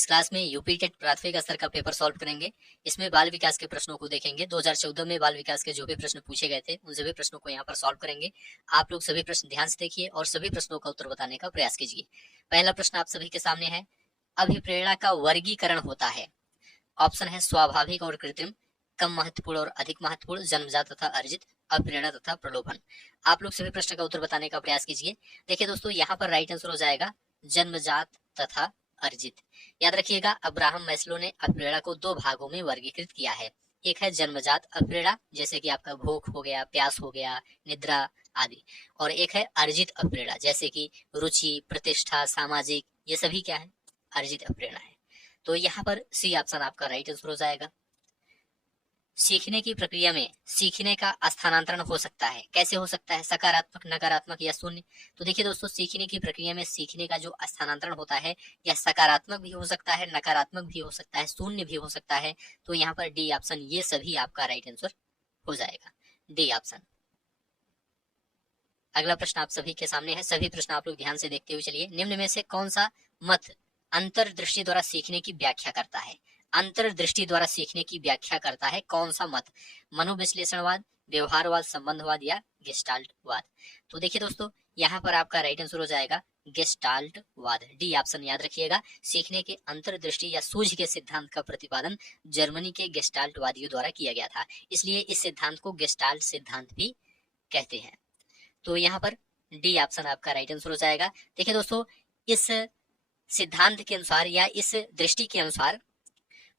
इस क्लास में UP TET प्राथमिक स्तर का पेपर सॉल्व करेंगे। इसमें बाल विकास के प्रश्नों को देखेंगे। 2014 में बाल विकास के जो भी प्रश्न पूछे गए थे उन सभी प्रश्नों को यहाँ पर सॉल्व करेंगे। आप लोग सभी प्रश्न ध्यान से देखिए और सभी प्रश्नों का उत्तर बताने का प्रयास कीजिए। पहला प्रश्न आप सभी के सामने है, अभिप्रेरणा का वर्गीकरण होता है। ऑप्शन है स्वाभाविक और कृत्रिम, कम महत्वपूर्ण और अधिक महत्वपूर्ण, जन्मजात तथा अर्जित, अप्रेरणा तथा प्रलोभन। आप लोग सभी प्रश्न का उत्तर बताने का प्रयास कीजिए। देखिए दोस्तों, यहाँ पर राइट आंसर हो जाएगा जन्मजात तथा अर्जित। याद रखिएगा, अब्राहम मैस्लो ने अप्रेरणा को दो भागों में वर्गीकृत किया है। एक है जन्मजात अप्रेरणा, जैसे कि आपका भूख हो गया, प्यास हो गया, निद्रा आदि, और एक है अर्जित अप्रेरणा, जैसे कि रुचि, प्रतिष्ठा, सामाजिक, ये सभी क्या है, अर्जित अप्रेरणा है। तो यहाँ पर सी ऑप्शन आपका राइट आंसर हो जाएगा। सीखने की प्रक्रिया में सीखने का स्थानांतरण हो सकता है। कैसे हो सकता है, सकारात्मक, नकारात्मक या शून्य। तो देखिए दोस्तों, सीखने की प्रक्रिया में सीखने का जो स्थानांतरण होता है यह सकारात्मक भी हो सकता है, नकारात्मक भी हो सकता है, शून्य भी हो सकता है। तो यहाँ पर डी ऑप्शन ये सभी आपका राइट आंसर हो जाएगा, डी ऑप्शन। अगला प्रश्न आप सभी के सामने है, सभी प्रश्न आप लोग ध्यान से देखते हुए चलिए। निम्न में से कौन सा मत अंतर्दृष्टि द्वारा सीखने की व्याख्या करता है। अंतर्दृष्टि द्वारा सीखने की व्याख्या करता है कौन सा मत, मनोविश्लेषणवाद, व्यवहारवाद, संबंधवाद या गेस्टाल्टवाद। तो देखिए दोस्तों, यहाँ पर आपका राइट आंसर हो जाएगा गेस्टाल्टवाद, डी ऑप्शन। याद रखिएगा, सीखने के अंतर्दृष्टि या सूझ के सिद्धांत का प्रतिपादन जर्मनी के गेस्टाल्टवादियों द्वारा किया गया था, इसलिए इस सिद्धांत को गेस्टाल्ट सिद्धांत भी कहते हैं। तो यहाँ पर डी ऑप्शन आपका राइट आंसर हो जाएगा। देखिए दोस्तों, इस सिद्धांत के अनुसार या इस दृष्टि के अनुसार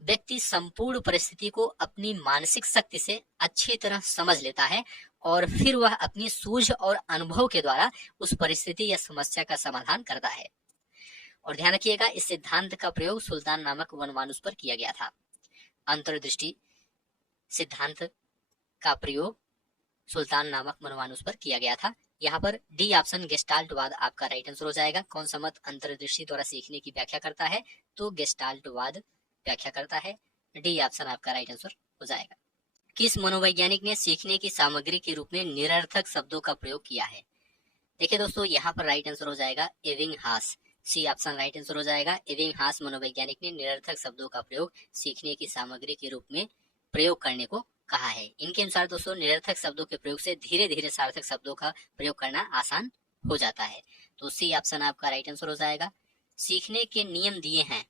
व्यक्ति संपूर्ण परिस्थिति को अपनी मानसिक शक्ति से अच्छी तरह समझ लेता है और फिर वह अपनी सूझ और अनुभव के द्वारा उस परिस्थिति या समस्या का समाधान करता है। और ध्यान रखिएगा, इस सिद्धांत का प्रयोग सुल्तान नामक वनमानुष पर किया गया था। अंतर्दृष्टि सिद्धांत का प्रयोग सुल्तान नामक वनमानुष पर किया गया था। यहाँ पर डी ऑप्शन गेस्टाल्टवाद आपका राइट आंसर हो जाएगा। कौन सा मत अंतर्दृष्टि द्वारा सीखने की व्याख्या करता है, तो गेस्टाल्टवाद व्याख्या करता है, डी ऑप्शन आपका राइट आंसर हो जाएगा। किस मनोवैज्ञानिक ने सीखने की सामग्री के रूप में निरर्थक शब्दों का प्रयोग किया है। देखिए दोस्तों, यहाँ पर राइट आंसर हो जाएगा एबिंगहास, सी ऑप्शन राइट आंसर हो जाएगा। एबिंगहास मनोवैज्ञानिक ने निरर्थक शब्दों का प्रयोग सीखने की सामग्री के रूप में प्रयोग करने को कहा है। इनके अनुसार दोस्तों, निरर्थक शब्दों के प्रयोग से धीरे धीरे सार्थक शब्दों का प्रयोग करना आसान हो जाता है। तो सी ऑप्शन आपका राइट आंसर हो जाएगा। सीखने के नियम दिए हैं,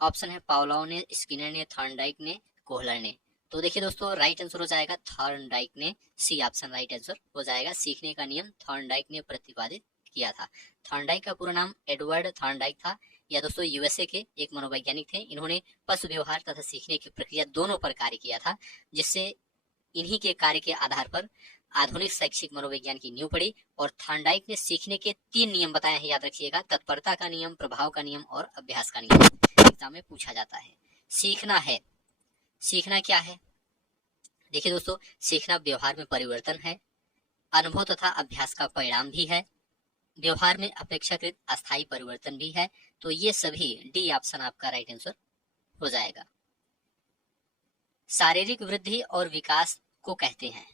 ऑप्शन है पावलोव ने, स्किनर ने, थॉर्नडाइक ने, कोहलर ने। तो देखिए दोस्तों, राइट आंसर हो जाएगा थॉर्नडाइक ने, सी ऑप्शन राइट आंसर हो जाएगा। सीखने का नियम थॉर्नडाइक ने प्रतिपादित किया था। थॉर्नडाइक का पूरा नाम एडवर्ड थॉर्नडाइक था। यह दोस्तों यूएसए के एक मनोवैज्ञानिक थे। इन्होंने पशु व्यवहार तथा सीखने की प्रक्रिया दोनों पर कार्य किया था, जिससे इन्हीं के कार्य के आधार पर आधुनिक शैक्षिक मनोविज्ञान की नींव पड़ी। और थॉर्नडाइक ने सीखने के 3 नियम बताए हैं, याद रखिएगा, तत्परता का नियम, प्रभाव का नियम और अभ्यास का नियम। एग्जाम में पूछा जाता है। सीखना है, सीखना क्या है। देखिए दोस्तों, सीखना व्यवहार में परिवर्तन है, अनुभव तथा अभ्यास का परिणाम भी है, व्यवहार में अपेक्षाकृत अस्थायी परिवर्तन भी है। तो ये सभी डी ऑप्शन आपका राइट आंसर हो जाएगा। शारीरिक वृद्धि और विकास को कहते हैं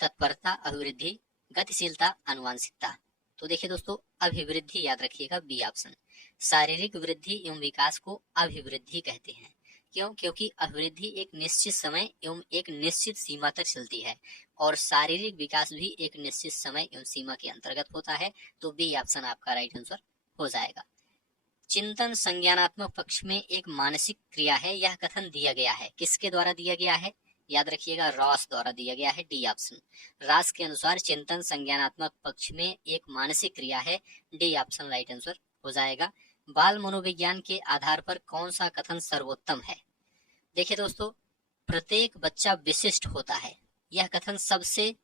तत्परता, अभिवृद्धि, गतिशीलता, आनुवांशिकता। तो देखिए दोस्तों, अभिवृद्धि याद रखिएगा, बी ऑप्शन। शारीरिक वृद्धि एवं विकास को अभिवृद्धि कहते हैं। क्यों? क्योंकि अभिवृद्धि एक निश्चित समय एवं एक निश्चित सीमा तक चलती है और शारीरिक विकास भी एक निश्चित समय एवं सीमा के अंतर्गत होता है। तो बी ऑप्शन आपका राइट आंसर हो जाएगा। चिंतन संज्ञानात्मक पक्ष में एक मानसिक क्रिया है, यह कथन दिया गया है, किसके द्वारा दिया गया है, याद रखिएगा, रॉस द्वारा दिया गया है, डी ऑप्शन। रॉस के अनुसार चिंतन संज्ञानात्मक पक्ष में एक मानसिक क्रिया है, डी ऑप्शन राइट आंसर हो जाएगा। बाल मनोविज्ञान के आधार पर कौन सा कथन सर्वोत्तम है। देखिए दोस्तों, प्रत्येक बच्चा विशिष्ट होता है, यह कथन सबसे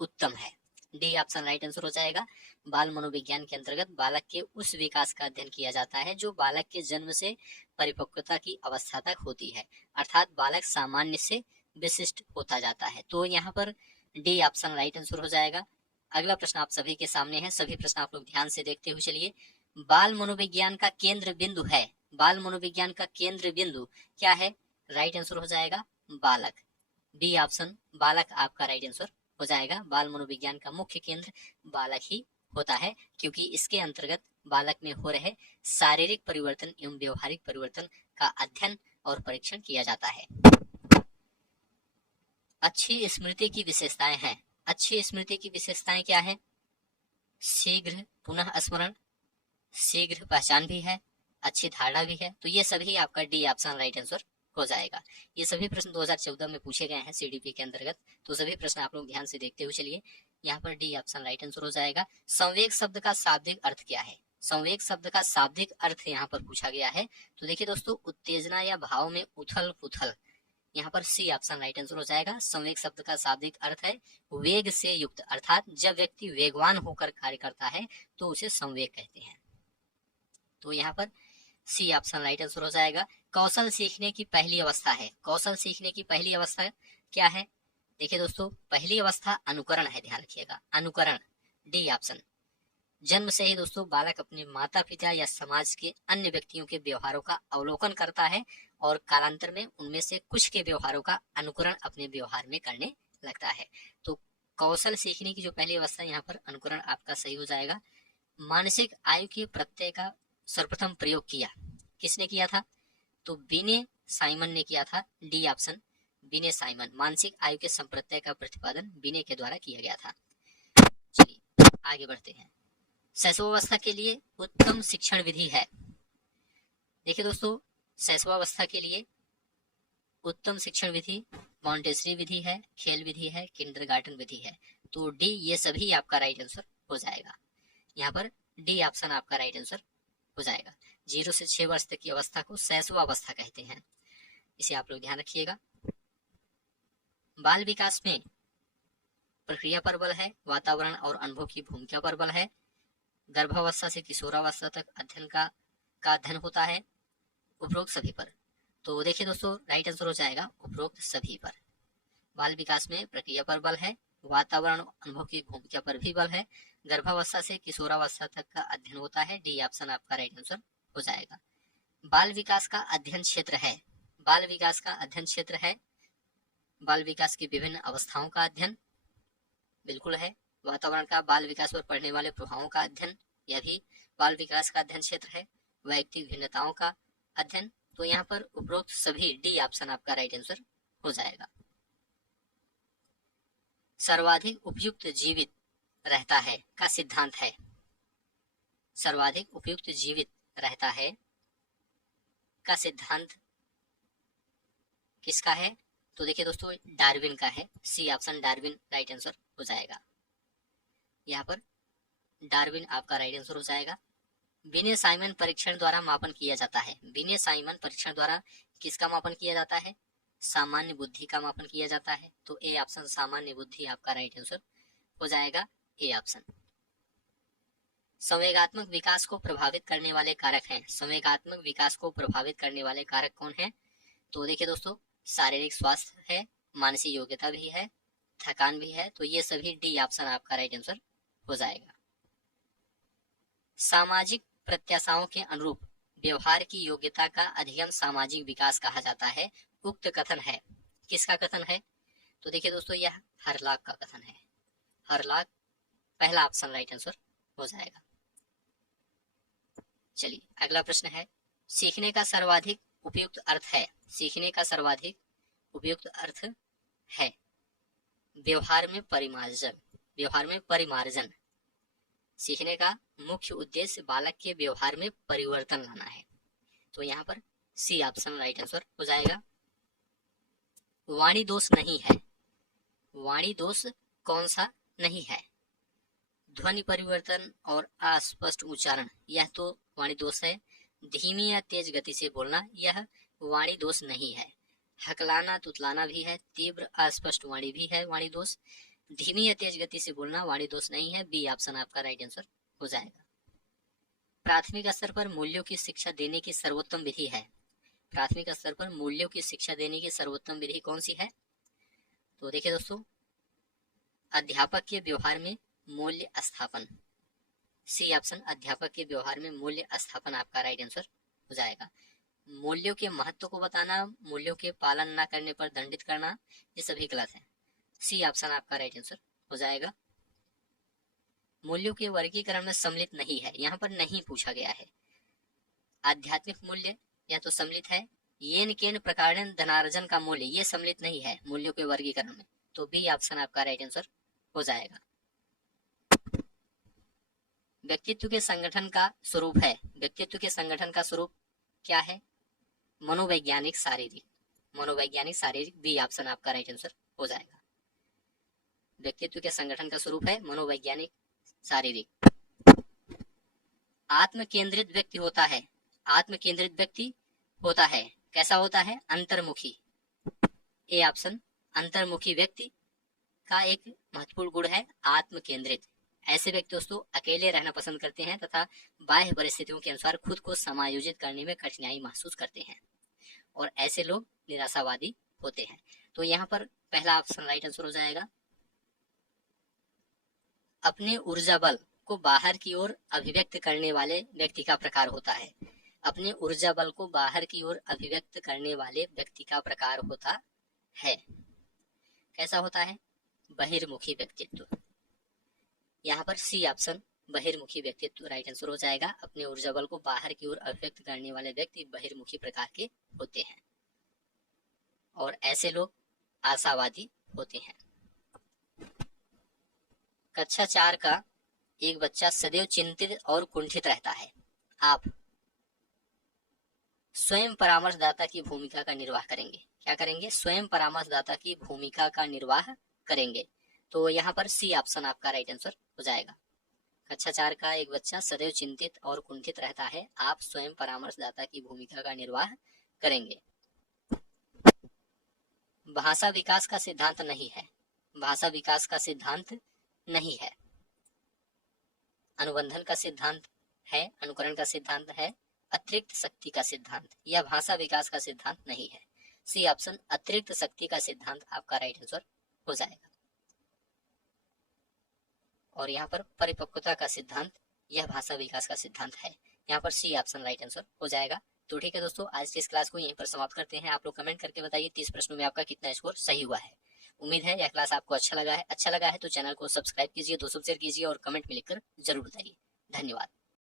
उत्तम है, डी ऑप्शन राइट आंसर हो जाएगा। बाल मनोविज्ञान के अंतर्गत बालक के उस विकास का अध्ययन किया जाता है जो बालक के जन्म से परिपक्वता की अवस्था तक होती है, अर्थात बालक सामान्य से विशिष्ट होता जाता है। तो यहाँ पर डी ऑप्शन राइट आंसर हो जाएगा। अगला प्रश्न आप सभी के सामने है, सभी प्रश्न आप लोग ध्यान से देखते हुए चलिए। बाल मनोविज्ञान का केंद्र बिंदु है, बाल मनोविज्ञान का केंद्र बिंदु क्या है, राइट आंसर हो जाएगा बालक, बी ऑप्शन बालक आपका राइट आंसर हो जाएगा। बाल मनोविज्ञान का मुख्य केंद्र बालक ही होता है, क्योंकि इसके अंतर्गत बालक में हो रहे शारीरिक परिवर्तन एवं व्यवहारिक परिवर्तन का अध्ययन और परीक्षण किया जाता है। अच्छी स्मृति की विशेषताएं हैं। अच्छी स्मृति की विशेषताएं क्या है? शीघ्र पुनः स्मरण, शीघ्र पहचान भी है, अच्छी धारणा भी है। तो ये सभी आपका डी ऑप्शन राइट आंसर हो जाएगा। ये सभी प्रश्न 2014 में पूछे गए हैं सीडीपी के अंतर्गत, तो सभी प्रश्न आप लोग ध्यान से देखते हुए चलिए। यहाँ पर डी ऑप्शन राइट आंसर हो जाएगा। संवेग शब्द का शाब्दिक अर्थ क्या है? संवेग शब्द का शाब्दिक अर्थ यहाँ पर पूछा गया है। तो देखिए दोस्तों, उत्तेजना या भाव में उथल पुथल, यहाँ पर सी ऑप्शन राइट आंसर हो जाएगा। संवेग शब्द का शाब्दिक अर्थ है वेग से युक्त, अर्थात जब व्यक्ति वेगवान होकर कार्य करता है तो उसे संवेग कहते हैं। तो यहाँ पर सी ऑप्शन राइट आंसर हो जाएगा। कौशल सीखने की पहली अवस्था है। कौशल सीखने की पहली अवस्था क्या है? देखिए दोस्तों, पहली अवस्था अनुकरण है, ध्यान रखिएगा, अनुकरण, डी ऑप्शन। जन्म से ही दोस्तों बालक अपने माता पिता या समाज के अन्य व्यक्तियों के व्यवहारों का अवलोकन करता है और कालांतर में उनमें से कुछ के व्यवहारों का अनुकरण अपने व्यवहार में करने लगता है। तो कौशल सीखने की जो पहली अवस्था यहाँ पर अनुकरण आपका सही हो जाएगा। मानसिक आयु के प्रत्यय का सर्वप्रथम प्रयोग किया, किसने किया था? तो विने साइमन ने किया था, डी ऑप्शन, विने साइमन। मानसिक आयु के संप्रत्यय का प्रतिपादन विने के द्वारा किया गया था। चलिए आगे बढ़ते हैं। शैशवावस्था के लिए उत्तम शिक्षण विधि है। देखिए दोस्तों, शैशवावस्था के लिए उत्तम शिक्षण विधि मॉन्टेसरी विधि है, खेल विधि है, किंडरगार्टन विधि है। तो डी, ये सभी आपका राइट आंसर हो जाएगा। यहाँ पर डी ऑप्शन आपका राइट आंसर हो जाएगा। 0 से 6 वर्ष तक की अवस्था को शैशवावस्था कहते हैं, इसे आप लोग ध्यान रखिएगा। बाल विकास में प्रक्रिया पर बल है, वातावरण और अनुभव की भूमिका पर बल है। गर्भावस्था से किशोरावस्था तक अध्ययन का अध्ययन होता है, उपरोक्त सभी पर। तो देखिए दोस्तों, राइट आंसर हो जाएगा उपरोक्त सभी पर। बाल विकास में प्रक्रिया पर बल है, वातावरण अनुभव की भूमिका पर भी बल है, गर्भावस्था से किशोरावस्था तक का अध्ययन होता है, डी ऑप्शन आपका राइट आंसर हो जाएगा। बाल विकास का अध्ययन क्षेत्र है, बाल विकास का अध्ययन क्षेत्र है, बाल विकास की विभिन्न अवस्थाओं का अध्ययन, बिल्कुल है। वातावरण का बाल विकास पर पड़ने वाले प्रभावों का अध्ययन, यह भी बाल विकास का अध्ययन क्षेत्र है। वैयक्तिक भिन्नताओं का अध्ययन, तो यहाँ पर उपरोक्त सभी, डी ऑप्शन आपका राइट आंसर हो जाएगा। सर्वाधिक उपयुक्त जीवित रहता है का सिद्धांत है। सर्वाधिक उपयुक्त जीवित रहता है का सिद्धांत किसका है? तो देखिए दोस्तों, डार्विन का है, C option Darwin right answer हो जाएगा। यहाँ पर डार्विन आपका राइट आंसर हो जाएगा। विने साइमन परीक्षण द्वारा मापन किया जाता है। विने साइमन परीक्षण द्वारा किसका मापन किया जाता है? सामान्य बुद्धि का मापन किया जाता है। तो ए ऑप्शन सामान्य बुद्धि आपका राइट आंसर हो जाएगा, ए ऑप्शन। संवेगात्मक विकास को प्रभावित करने वाले कारक हैं। संवेगात्मक विकास को प्रभावित करने वाले कारक कौन है? तो देखिए दोस्तों, शारीरिक स्वास्थ्य है, मानसिक योग्यता भी है, थकान भी है। तो ये सभी डी ऑप्शन आपका राइट आंसर हो जाएगा। सामाजिक प्रत्याशाओं के अनुरूप व्यवहार की योग्यता का अधिगम सामाजिक विकास कहा जाता है। उक्त कथन है, किसका कथन है? तो देखिए दोस्तों, यह हरलाक का कथन है। हरलाक पहला ऑप्शन राइट आंसर हो जाएगा। चलिए अगला प्रश्न है, सीखने का सर्वाधिक उपयुक्त अर्थ है। सीखने का सर्वाधिक उपयुक्त अर्थ है व्यवहार में परिमार्जन। व्यवहार में परिमार्जन। सीखने का मुख्य उद्देश्य बालक के व्यवहार में परिवर्तन लाना है। तो यहाँ पर सी ऑप्शन राइट आंसर हो जाएगा। वाणी दोष नहीं है। वाणी दोष कौन सा नहीं है? ध्वनि परिवर्तन और अस्पष्ट उच्चारण, यह तो वाणी दोष है। धीमी या तेज गति से बोलना, यह वाणी दोष नहीं है। हकलाना तुतलाना भी है, तीव्र अस्पष्ट वाणी भी है वाणी दोष। धीमी या तेज गति से बोलना वाणी दोष नहीं है, बी ऑप्शन आपका राइट आंसर हो जाएगा। प्राथमिक स्तर पर मूल्यों की शिक्षा देने की सर्वोत्तम विधि है। प्राथमिक स्तर पर मूल्यों की शिक्षा देने की सर्वोत्तम विधि कौन सी है? तो देखिए दोस्तों, अध्यापक के व्यवहार में मूल्य स्थापन, सी ऑप्शन अध्यापक के व्यवहार में मूल्य स्थापन आपका राइट आंसर हो जाएगा। मूल्यों के महत्व को बताना, मूल्यों के पालन न करने पर दंडित करना, ये सभी गलत है। सी ऑप्शन आपका राइट आंसर हो जाएगा। मूल्यों के वर्गीकरण में सम्मिलित नहीं है, यहाँ पर नहीं पूछा गया है। आध्यात्मिक मूल्य या तो सम्मिलित है, येन केन प्रकारेण धनार्जन का मूल्य ये सम्मिलित नहीं है मूल्यों के वर्गीकरण में, तो बी ऑप्शन आपका राइट आंसर हो जाएगा। व्यक्तित्व के संगठन का स्वरूप है, व्यक्तित्व के संगठन का स्वरूप क्या है? मनोवैज्ञानिक शारीरिक, मनोवैज्ञानिक शारीरिक, बी ऑप्शन आपका राइट आंसर हो जाएगा। व्यक्तित्व के संगठन का स्वरूप है मनोवैज्ञानिक शारीरिक। आत्म केंद्रित व्यक्ति होता है, आत्म केंद्रित व्यक्ति होता है, कैसा होता है? अंतर्मुखी, ए ऑप्शन। अंतर्मुखी व्यक्ति का एक महत्वपूर्ण गुण है आत्म केंद्रित। ऐसे व्यक्ति दोस्तों अकेले रहना पसंद करते हैं तथा बाह्य परिस्थितियों के अनुसार खुद को समायोजित करने में कठिनाई महसूस करते हैं, और ऐसे लोग निराशावादी होते हैं। तो यहाँ पर पहला ऑप्शन राइट आंसर हो जाएगा। अपने ऊर्जा बल को बाहर की ओर अभिव्यक्त करने वाले व्यक्ति का प्रकार होता है, अपने ऊर्जा बल को बाहर की ओर अभिव्यक्त करने वाले व्यक्ति का प्रकार होता है, कैसा होता है? बहिर्मुखी व्यक्तित्व। यहाँ पर सी ऑप्शन बहिर्मुखी व्यक्तित्व राइट आंसर हो जाएगा। अपने ऊर्जा बल को बाहर की ओर अभिव्यक्त करने वाले व्यक्ति बहिर्मुखी प्रकार के होते हैं, और ऐसे लोग आशावादी होते हैं। कक्षा 4 का एक बच्चा सदैव चिंतित और कुंठित रहता है। आप स्वयं परामर्शदाता की भूमिका का निर्वाह करेंगे, क्या करेंगे? स्वयं परामर्शदाता की भूमिका का निर्वाह करेंगे, तो यहाँ पर सी ऑप्शन आपका राइट आंसर हो जाएगा। कक्षा 4 का एक बच्चा सदैव चिंतित और कुंठित रहता है, आप स्वयं परामर्शदाता की भूमिका का निर्वाह करेंगे। भाषा विकास का सिद्धांत नहीं है, भाषा विकास का सिद्धांत नहीं है। अनुबंधन का सिद्धांत है, अनुकरण का सिद्धांत है, अतिरिक्त शक्ति का सिद्धांत, यह भाषा विकास का सिद्धांत नहीं है। सी ऑप्शन अतिरिक्त शक्ति का सिद्धांत आपका राइट आंसर हो जाएगा। और यहाँ पर परिपक्वता का सिद्धांत, यह भाषा विकास का सिद्धांत है, यहाँ पर सी ऑप्शन राइट आंसर हो जाएगा। तो ठीक है दोस्तों, आज की इस क्लास को यहीं पर समाप्त करते हैं। आप लोग कमेंट करके बताइए 30 प्रश्नों में आपका कितना स्कोर सही हुआ है। उम्मीद है यह क्लास आपको अच्छा लगा है तो चैनल को सब्सक्राइब कीजिए, दोस्तों शेयर कीजिए और कमेंट में लिखकर जरूर बताइए। धन्यवाद।